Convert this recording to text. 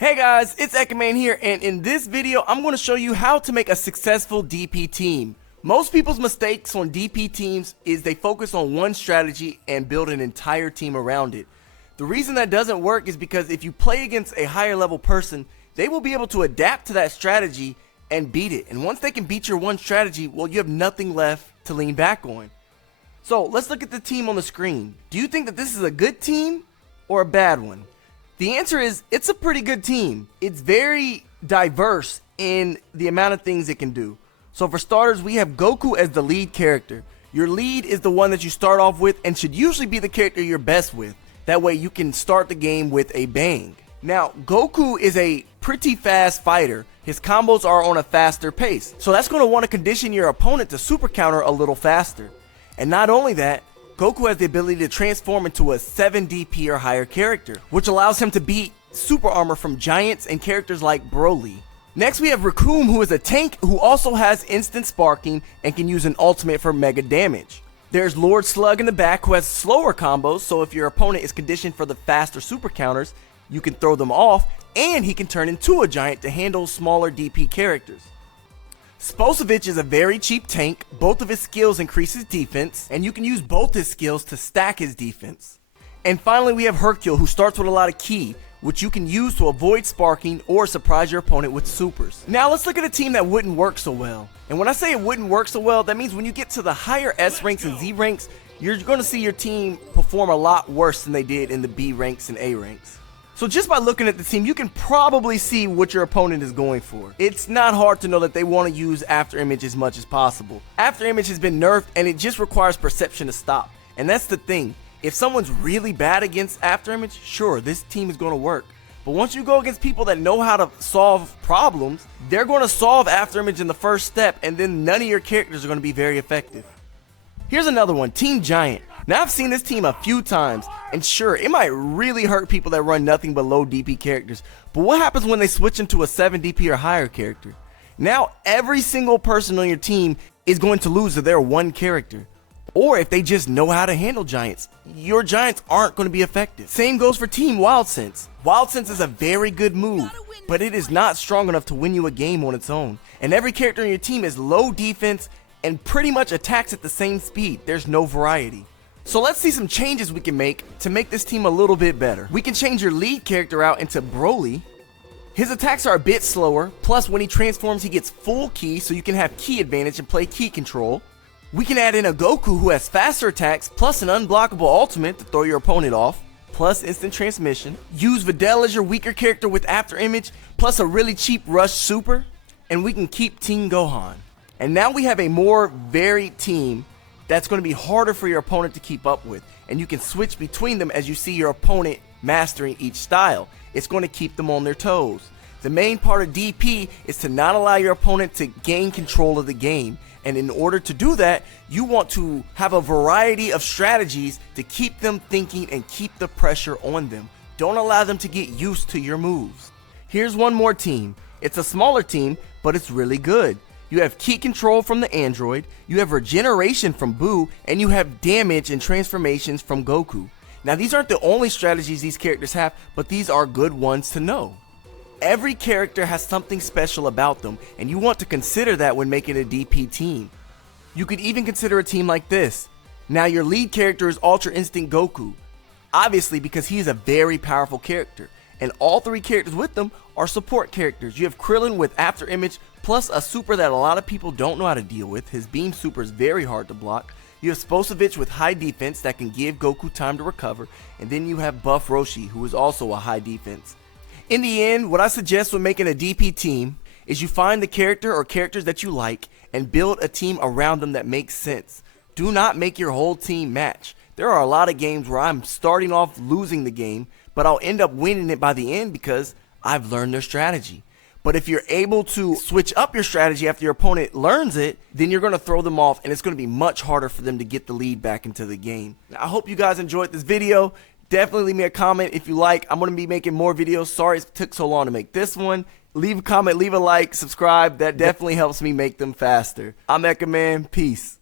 Hey guys, it's Ekaman here, and in this video, I'm going to show you how to make a successful DP team. Most people's mistakes on DP teams is they focus on one strategy and build an entire team around it. The reason that doesn't work is because if you play against a higher level person, they will be able to adapt to that strategy and beat it. And once they can beat your one strategy, well, you have nothing left to lean back on. So let's look at the team on the screen. Do you think that this is a good team or a bad one? The answer is it's a pretty good team. It's very diverse in the amount of things it can do. So for starters, we have Goku as the lead character. Your lead is the one that you start off with and should usually be the character you're best with. That way you can start the game with a bang. Now, Goku is a pretty fast fighter. His combos are on a faster pace. So that's going to want to condition your opponent to super counter a little faster. And not only that, Goku has the ability to transform into a 7 DP or higher character, which allows him to beat super armor from giants and characters like Broly. Next we have Recoome, who is a tank who also has instant sparking and can use an ultimate for mega damage. There's Lord Slug in the back, who has slower combos, so if your opponent is conditioned for the faster super counters, you can throw them off, and he can turn into a giant to handle smaller DP characters. Sposevic is a very cheap tank. Both of his skills increase his defense, and you can use both his skills to stack his defense. And finally we have Hercule, who starts with a lot of ki, which you can use to avoid sparking or surprise your opponent with supers. Now let's look at a team that wouldn't work so well. And when I say it wouldn't work so well, that means when you get to the higher S ranks and Z ranks, you're going to see your team perform a lot worse than they did in the B ranks and A ranks. So just by looking at the team, you can probably see what your opponent is going for. It's not hard to know that they want to use After Image as much as possible. After Image has been nerfed and it just requires perception to stop. And that's the thing. If someone's really bad against After Image, sure, this team is going to work. But once you go against people that know how to solve problems, they're going to solve After Image in the first step, and then none of your characters are going to be very effective. Here's another one, Team Giant. Now I've seen this team a few times, and sure, it might really hurt people that run nothing but low DP characters, but what happens when they switch into a 7 DP or higher character? Now every single person on your team is going to lose to their one character. Or if they just know how to handle giants, your giants aren't going to be effective. Same goes for Team Wild Sense. Wild Sense is a very good move, but it is not strong enough to win you a game on its own. And every character on your team is low defense and pretty much attacks at the same speed. There's no variety. So let's see some changes we can make to make this team a little bit better. We can change your lead character out into Broly. His attacks are a bit slower, plus when he transforms he gets full ki, so you can have ki advantage and play ki control. We can add in a Goku who has faster attacks, plus an unblockable ultimate to throw your opponent off, plus instant transmission. Use Videl as your weaker character with After Image, plus a really cheap rush super, and we can keep Team Gohan. And now we have a more varied team that's going to be harder for your opponent to keep up with, and you can switch between them as you see your opponent mastering each style. It's going to keep them on their toes. The main part of DP is to not allow your opponent to gain control of the game, and in order to do that, you want to have a variety of strategies to keep them thinking and keep the pressure on them. Don't allow them to get used to your moves. Here's one more team. It's a smaller team, but it's really good. You have ki control from the android, you have regeneration from Boo, and you have damage and transformations from Goku. Now these aren't the only strategies these characters have, but these are good ones to know. Every character has something special about them, and you want to consider that when making a DP team. You could even consider a team like this. Now your lead character is Ultra Instinct Goku, obviously because he is a very powerful character, and all three characters with them are support characters. You have Krillin with After Image, plus a super that a lot of people don't know how to deal with. His beam super is very hard to block. You have Sposevic with high defense that can give Goku time to recover, and then you have Buff Roshi, who is also a high defense. In the end, what I suggest when making a DP team is you find the character or characters that you like and build a team around them that makes sense. Do not make your whole team match. There are a lot of games where I'm starting off losing the game, but I'll end up winning it by the end because I've learned their strategy. But if you're able to switch up your strategy after your opponent learns it, then you're going to throw them off and it's going to be much harder for them to get the lead back into the game. Now, I hope you guys enjoyed this video. Definitely leave me a comment if you like. I'm going to be making more videos. Sorry it took so long to make this one. Leave a comment, leave a like, subscribe. That definitely helps me make them faster. I'm Ekaman. Peace.